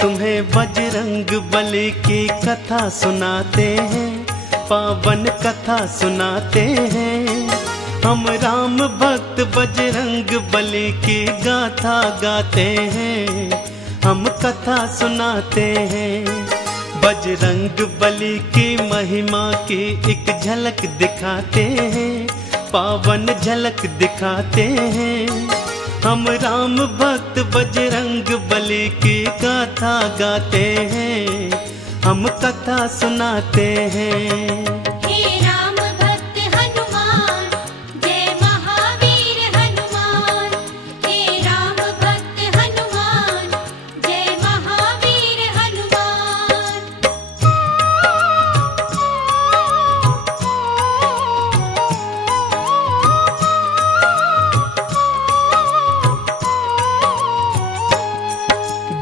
तुम्हें बजरंग बली की कथा सुनाते हैं, पावन कथा सुनाते हैं। हम राम भक्त बजरंग बली की गाथा गाते हैं, हम कथा सुनाते हैं। बजरंग बली की महिमा की एक झलक दिखाते हैं, पावन झलक दिखाते हैं। हम राम भक्त बजरंग बली की गाथा गाते हैं, हम कथा सुनाते हैं। हे राम भक्त हनुमान, जय महावीर हनुमान। हे राम भक्त हनुमान, जय महावीर हनुमान।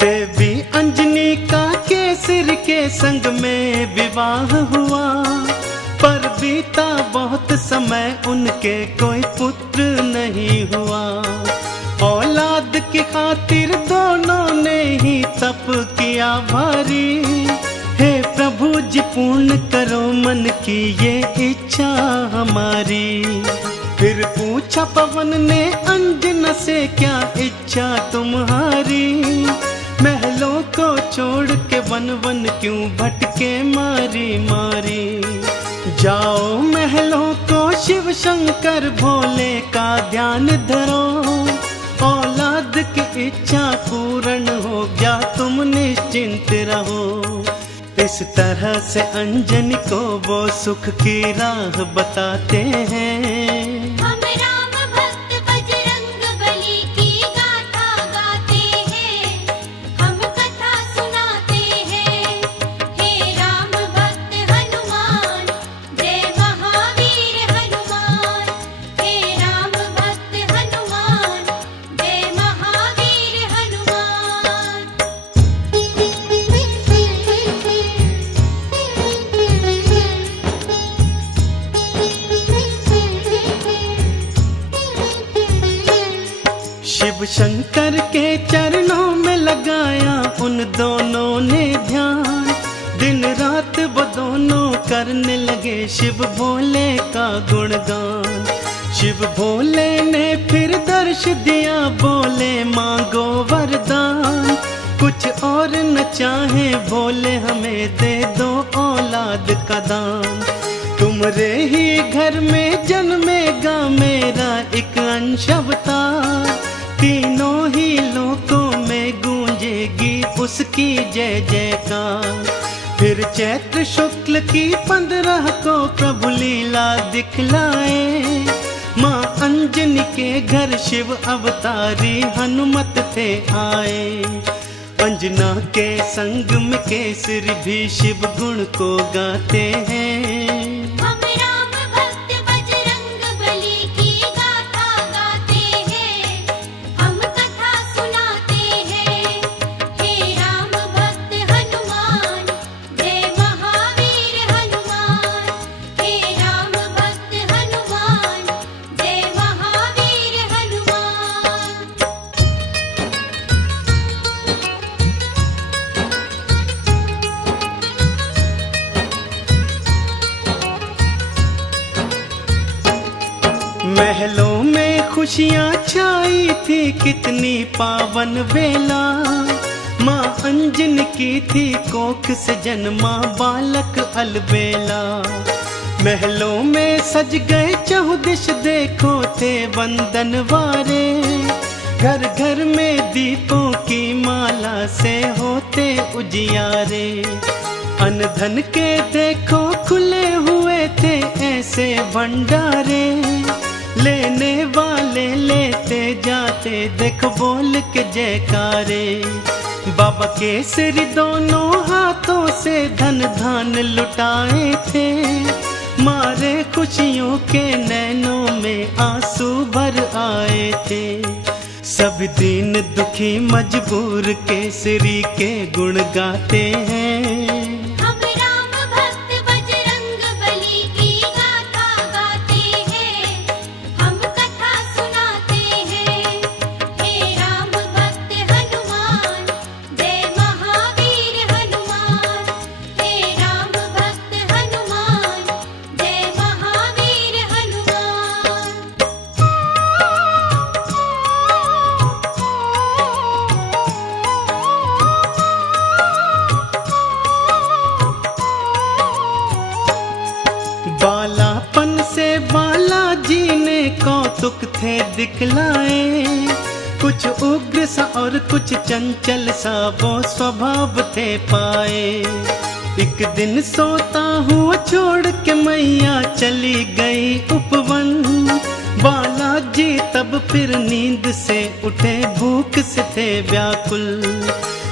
देवी अंजनी का केसर के संग में विवाह हुआ, पर बीता बहुत समय उनके कोई पुत्र नहीं हुआ। औलाद की खातिर दोनों ने ही तप किया भारी। हे प्रभु जी पूर्ण करो मन की ये इच्छा हमारी। फिर पूछा पवन ने अंजना से, क्या इच्छा तुम्हारी? महलों को छोड़ के वन वन क्यों भटके मारी मारी। जाओ महलों को शिव शंकर भोले का ध्यान धरो, औलाद की इच्छा पूर्ण हो गया तुम निश्चिंत रहो। इस तरह से अंजनी को वो सुख की राह बताते हैं। हम राम भक्त बजरंग बली की गाथा गाते हैं, हम कथा सुनाते हैं। हे राम भक्त हनुमान, जय महावीर हनुमान। हे राम भक्त हनुमान, जय महावीर हनुमान। शिव शंकर के चरणों में लगाया उन दोनों ने ध्यान। दिन रात वो दोनों करने लगे शिव भोले का गुणगान। शिव भोले ने फिर दर्श दिया, बोले मांगो वरदान। कुछ और न चाहे भोले हमें दे दो औलाद का दान। तुम्हारे ही घर में जन्मेगा मेरा एक अंश अवतार। तीनों ही लोकों में गूंजेगी उसकी जय जयकार। फिर चैत्र शुक्ल की 15 को प्रभु लीला दिखलाए। माँ अंजनी के घर शिव अवतारी हनुमत थे आए। अंजना के संग में केसरी भी शिव गुण को गाते हैं। हम राम भक्त बजरंग बली की गाथा गाते हैं, हम कथा सुनाते हैं। हे राम भक्त हनुमान, जय महावीर हनुमान। हे राम भक्त हनुमान, जय महावीर हनुमान। महलों में खुशियाँ छाई थी कितनी पावन बेला। माँ अंजनी की थी कोख से जन्मा बालक अलबेला। महलों में सज गए चहुदिश देखो थे वंदन वारे। घर घर में दीपों की माला से होते उजियारे। अन्न धन के देखो खुले हुए थे ऐसे भंडारे। लेने वाले लेते जाते देख बोल के जयकारे। बाबा केसरी दोनों हाथों से धन धान लुटाए थे। मारे खुशियों के नैनों में आंसू भर आए थे। सब दीन दुखी मजबूर केसरी के गुण गाते हैं। हम राम भक्त बजरंग बली की गाथा गाते हैं, हम कथा सुनाते हैं। हे राम भक्त हनुमान, जय महावीर थे दिखलाए, कुछ उग्र सा और कुछ चंचल सा वो स्वभाव थे पाए। एक दिन सोता हुआ छोड़ के मैया चली गई उपवन, बालाजी तब फिर नींद से उठे, भूख से थे व्याकुल।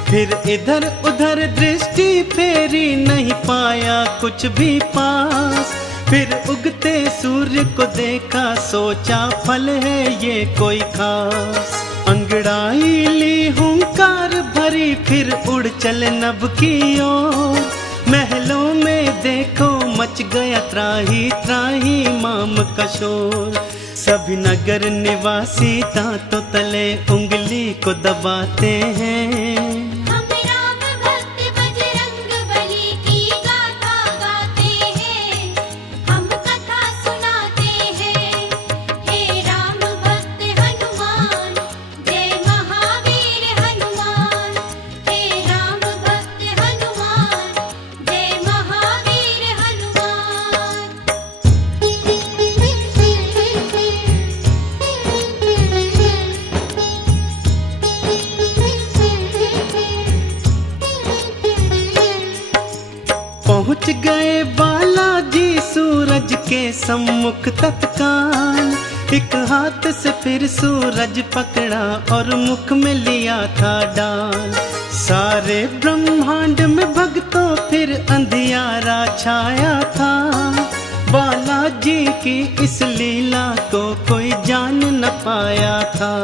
फिर इधर उधर दृष्टि फेरी, नहीं पाया कुछ भी पास। फिर उगते सूर्य को देखा, सोचा फल है ये कोई खास। अंगड़ाई ली हुंकार भरी, फिर उड़ चले नभ की ओर। महलों में देखो मच गया त्राही त्राही माम का शोर। सभी नगर निवासी दांतों तले उंगली को दबाते हैं। हम राम भक्त बजरंग बली की गाथा गाते हैं, हम कथा सुनाते हैं। हे राम भक्त हनुमान, जय महावीर हनुमान। हे राम भक्त हनुमान, जय महावीर हनुमान। पहुँच गए बालाजी सूरज के सम्मुख तत्काल। एक हाथ से फिर सूरज पकड़ा और मुख में लिया था डाल। सारे ब्रह्मांड में भक्तों फिर अंधियारा छाया था। बालाजी की इस लीला को कोई जान न पाया था।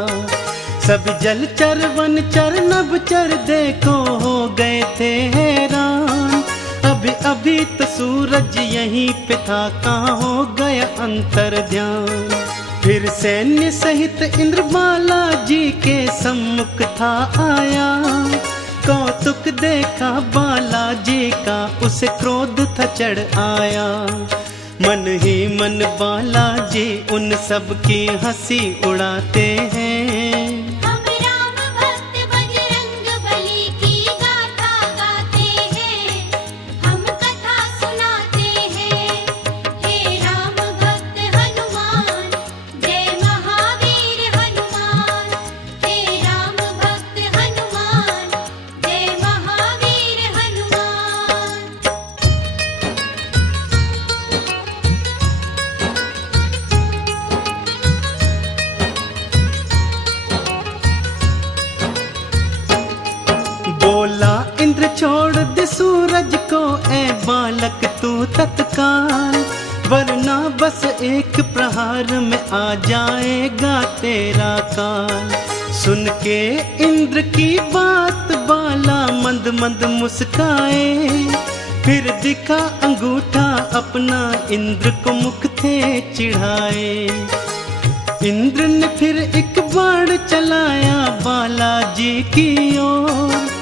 सब जलचर वनचर नभचर देखो हो गए थे हैरान। अभी अभी तो सूरज यहीं पे था, कहाँ हो गया अंतर ध्यान। फिर सैन्य सहित इंद्र बालाजी के सम्मुख था आया। कौतुक देखा बालाजी का, उसे क्रोध था चढ़ आया। मन ही मन बालाजी उन सब की हंसी उड़ाते हैं। हम राम भक्त बजरंग बली की गाथा गाते हैं, हम कथा सुनाते हैं। हे राम भक्त हनुमान, जय महावीर हनुमान। हे राम भक्त हनुमान, जय महावीर हनुमान। बोला इंद्र छोड़ दे सूरज को, ए बालक तू तत्काल। वरना बस एक प्रहार में आ जाएगा तेरा काल। सुन के इंद्र की बात बाला मंद मंद मुस्काए। फिर दिखा अंगूठा अपना, इंद्र को मुख थे चिढ़ाए। इंद्र ने फिर एक बाण चलाया बालाजी की ओर।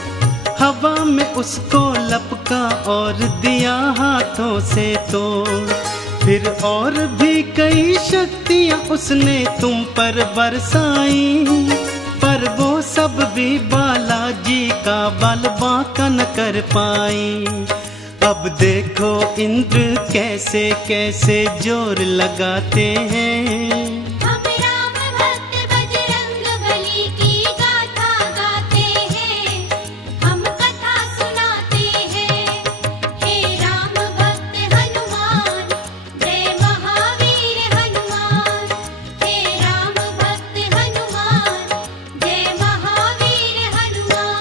हवा में उसको लपका और दिया हाथों से तोड़। फिर और भी कई शक्तियां उसने तुम पर बरसाई, पर वो सब भी बालाजी का बल बांका न कर पाई। अब देखो इंद्र कैसे कैसे जोर लगाते हैं। हम राम भक्त बजरंग बली की गाथा गाते हैं, हम कथा सुनाते हैं। हे राम भक्त हनुमान, जय महावीर हनुमान। हे राम भक्त हनुमान, जय महावीर हनुमान।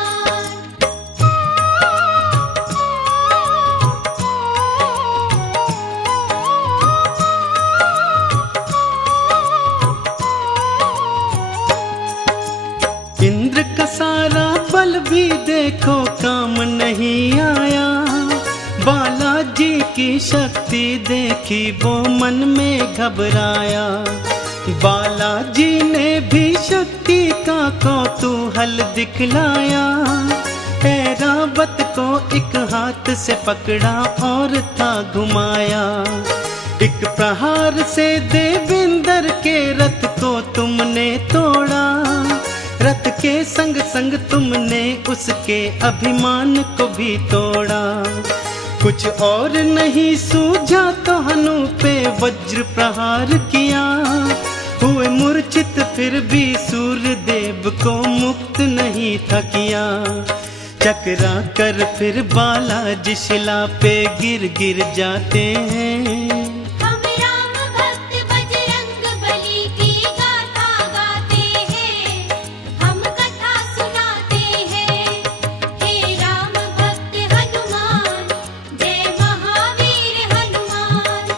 इंद्र का सारा बल भी देखो काम नहीं आया। बालाजी की शक्ति देखी वो मन में घबराया। बालाजी ने भी शक्ति का कौतूहल दिखलाया। ऐरावत को एक हाथ से पकड़ा और था घुमाया। एक प्रहार से देवेंद्र के रथ को तुमने तोड़ा। रथ के संग संग तुमने उसके अभिमान को भी तोड़ा। कुछ और नहीं सूझा तो हनु पे वज्र प्रहार किया। हुए मूर्छित फिर भी सूर्य देव को मुक्त नहीं था किया। चकरा कर फिर बालाजी शिला पे गिर गिर जाते हैं। हम राम भक्त बजरंग बली की गाथा गाते हैं, हम कथा सुनाते हैं। हे राम भक्त हनुमान, जय महावीर हनुमान।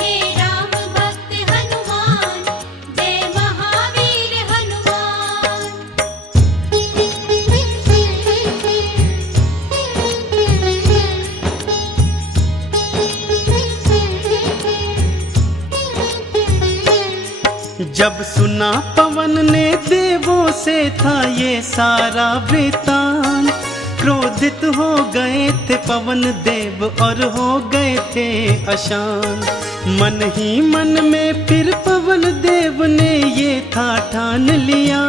हे राम भक्त हनुमान, जय महावीर हनुमान। जब सुना पवन ने देवों से था ये सारा वृतांत, क्रोधित हो गए थे पवन देव और हो गए थे अशांत। मन ही मन में फिर पवन देव ने ये था ठान लिया,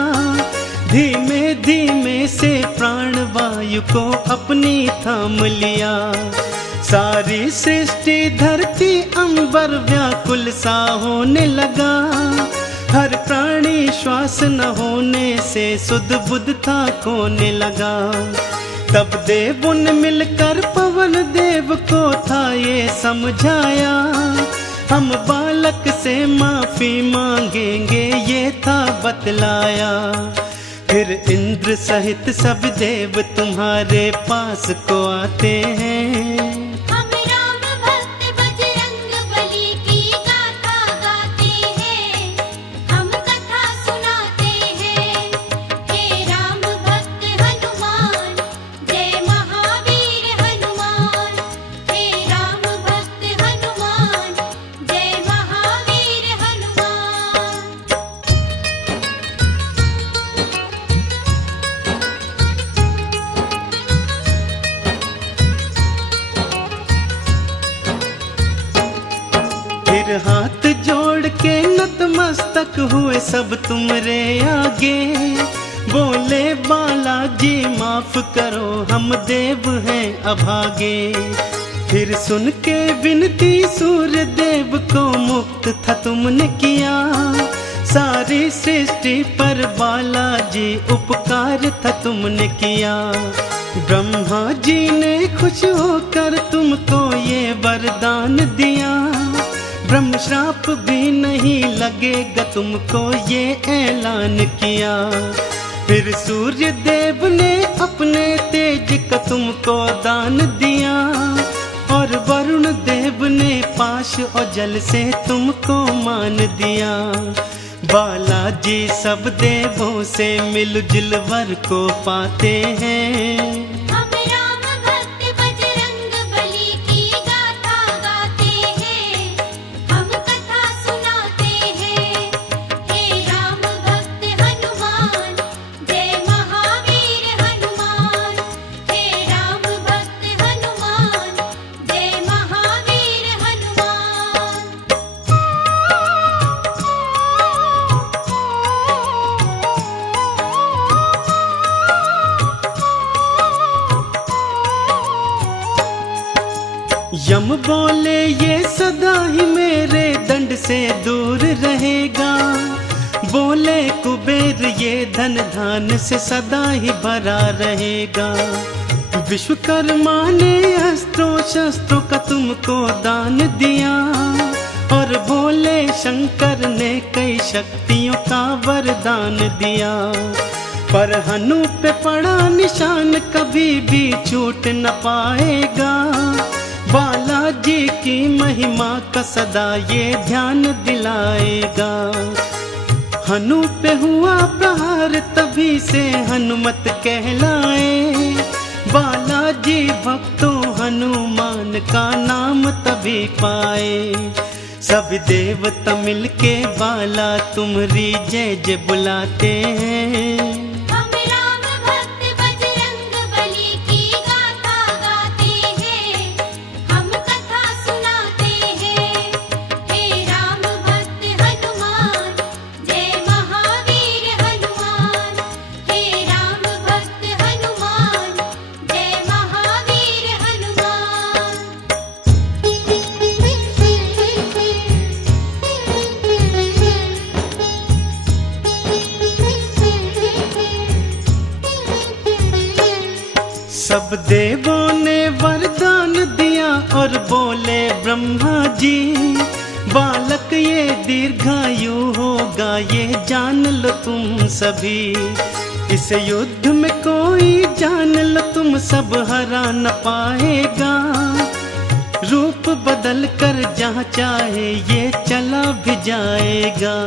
धीमे धीमे से प्राण वायु को अपनी थाम लिया। सारी सृष्टि धरती अंबर व्याकुल सा होने लगा, हर प्राणी श्वास न होने से सुध बुध था खोने लगा। तब देवों ने मिलकर पवन देव को था ये समझाया, हम बालक से माफी मांगेंगे ये था बतलाया। फिर इंद्र सहित सब देव तुम्हारे पास को आते हैं। हम राम भक्त बजरंग बली की गाथा गाते हैं, हम कथा सुनाते हैं। हे राम भक्त हनुमान, जय महावीर हनुमान। हे राम भक्त हनुमान, जय महावीर हनुमान। फिर हाथ जोड़ के नतमस्तक हुए सब तुमरे आगे, बोले बालाजी माफ करो हम देव हैं अभागे। फिर सुन के विनती सूर्य देव को मुक्त था तुमने किया, सारी सृष्टि पर बालाजी उपकार था तुमने किया। ब्रह्मा जी ने खुश होकर तुमको ये वरदान दिया, ब्रह्म श्राप भी नहीं लगेगा तुमको ये ऐलान किया। फिर सूर्य देव ने अपने तेज का तुमको दान दिया, और वरुण देव ने पाश और जल से तुमको मान दिया। बालाजी सब देवों से मिलजुल वर को पाते हैं। हम राम भक्त बजरंग बली की गाथा गाते हैं, हम कथा सुनाते हैं। हे राम भक्त हनुमान, जय महावीर हनुमान। हे राम भक्त हनुमान, जय महावीर हनुमान। यम बोले ये सदा ही मेरे दंड से दूर रहेगा, बोले कुबेर ये धन धान से सदा ही भरा रहेगा। विश्वकर्मा ने अस्त्रों शस्त्रों का तुमको दान दिया, और भोले शंकर ने कई शक्तियों का वरदान दिया। पर हनु पे पड़ा निशान कभी भी छूट न पाएगा, बालाजी की महिमा का सदा ये ध्यान दिलाएगा। हनु पे हुआ प्रहार तभी से हनुमत कहलाए, बालाजी भक्तों हनुमान का नाम तभी पाए। सब देवता मिलके बाला तुम्हारी जय जय बुलाते हैं। हम राम भक्त बजरंग बली की गाथा गाते हैं, हम कथा सुनाते हैं। हे राम भक्त हनुमान, जय महावीर हनुमान। हे राम भक्त हनुमान, जय महावीर हनुमान। सब देवों ने वरदान दिया और बोले ब्रह्मा जी, बालक ये दीर्घायु होगा, ये जान लो तुम सभी। इस युद्ध में कोई जान लो तुम सब हरा न पाएगा, रूप बदल कर जहाँ चाहे ये चला भी जाएगा।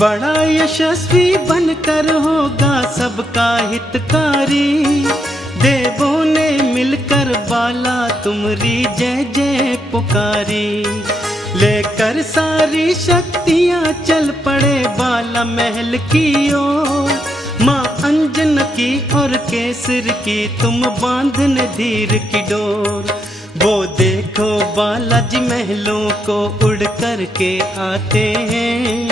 बड़ा यशस्वी बनकर होगा सबका हितकारी, देवों ने मिलकर बाला तुमरी जय जय पुकारी। लेकर सारी शक्तियाँ चल पड़े बाला महल की ओर, माँ अंजन की और केसर की तुम बांधने धीर की डोर। वो देखो बालाजी महलों को उड़ कर के आते हैं,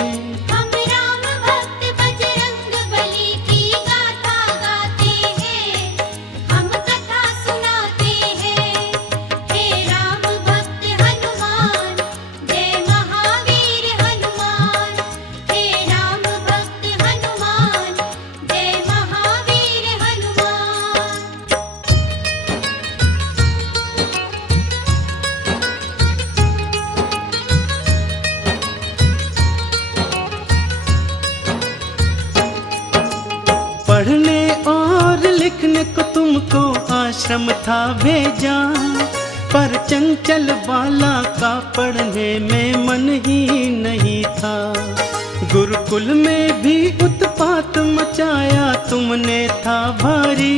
हम राम भक्त बजरंग बली की गाथा गाते हैं, हम कथा सुनाते हैं। हे राम भक्त हनुमान, जय महावीर हनुमान। हे राम भक्त हनुमान, जय महावीर हनुमान। पढ़ने और लिखने को तुमको आश्रम था भेजा, पर चंचल बाला का पढ़ने में मन ही नहीं था। गुरुकुल में भी उत्पात मचाया तुमने था भारी,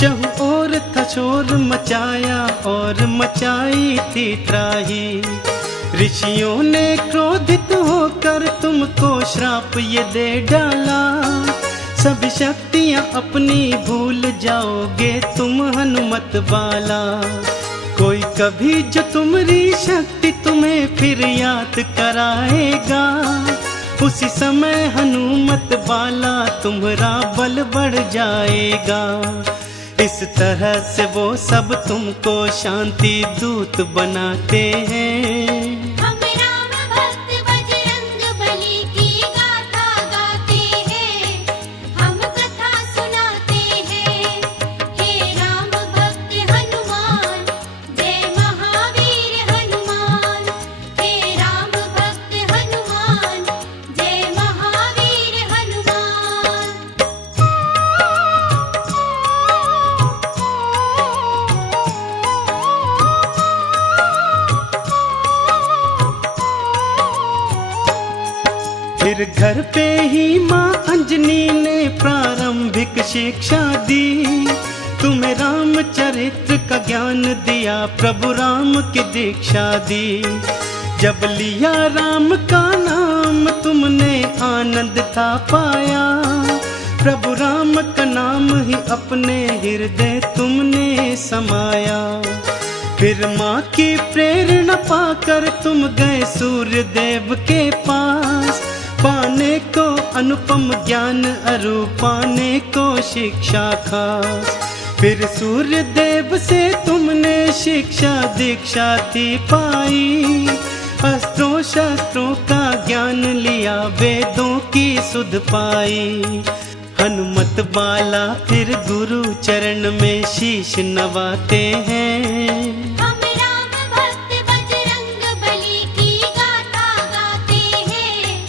चहु और था शोर मचाया और मचाई थी त्राही। ऋषियों ने क्रोधित होकर तुमको श्राप ये दे डाला, सभी शक्तियाँ अपनी भूल जाओगे तुम हनुमत बाला। कोई कभी जो तुम्हारी शक्ति तुम्हें फिर याद कराएगा, उसी समय हनुमत बाला तुम्हारा बल बढ़ जाएगा। इस तरह से वो सब तुमको शांति दूत बनाते हैं। हम राम भक्त बजरंग बली की गाथा गाते हैं, हम कथा सुनाते हैं। हे राम भक्त हनुमान, जय महावीर हनुमान। हे राम भक्त हनुमान, जय महावीर हनुमान। फिर घर पे ही माँ अंजनी ने प्रारंभिक शिक्षा दी, तुम्हें रामचरित्र का ज्ञान दिया, प्रभु राम की दीक्षा दी। जब लिया राम का नाम तुमने आनंद था पाया, प्रभु राम का नाम ही अपने हृदय तुमने समाया। फिर माँ की प्रेरणा पाकर तुम गए सूर्य देव के पास, पाने को अनुपम ज्ञान अरु पाने को शिक्षा खास। फिर सूर्य देव से तुमने शिक्षा दीक्षा थी पाई, अस्त्रों शस्त्रों का ज्ञान लिया, वेदों की सुध पाई। हनुमत बाला फिर गुरु चरण में शीश नवाते हैं। हम राम भक्त बजरंग बली की गाथा गाते हैं,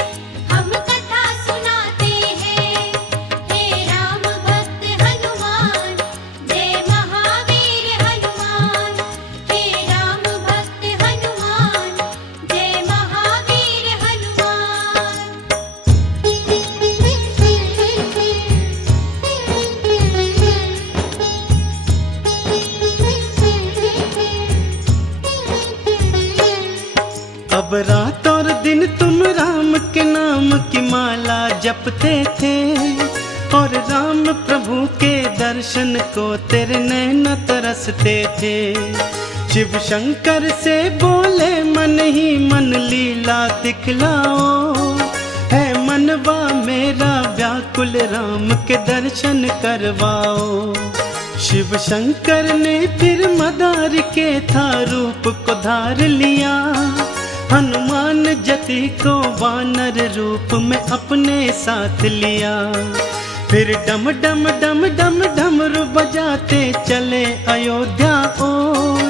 हम कथा सुनाते हैं। हे राम भक्त हनुमान, जय महावीर हनुमान। हे राम भक्त हनुमान, जय महावीर हनुमान। अब रात और दिन तुम राम के नाम की माला जपते थे, और राम प्रभु के दर्शन को तेरे नैन तरसते थे। शिव शंकर से बोले मन ही मन लीला दिखलाओ, है मनवा मेरा व्याकुल राम के दर्शन करवाओ। शिव शंकर ने फिर मदार के था रूप को धार लिया, हनुमान जति को वानर रूप में अपने साथ लिया। फिर डम डम डम डम डमरू बजाते चले अयोध्या ओर।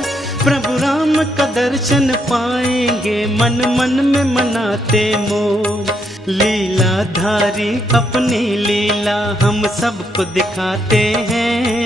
प्रभु राम का दर्शन पाएंगे मन मन में मनाते मोर। लीलाधारी अपनी लीला हम सबको दिखाते हैं।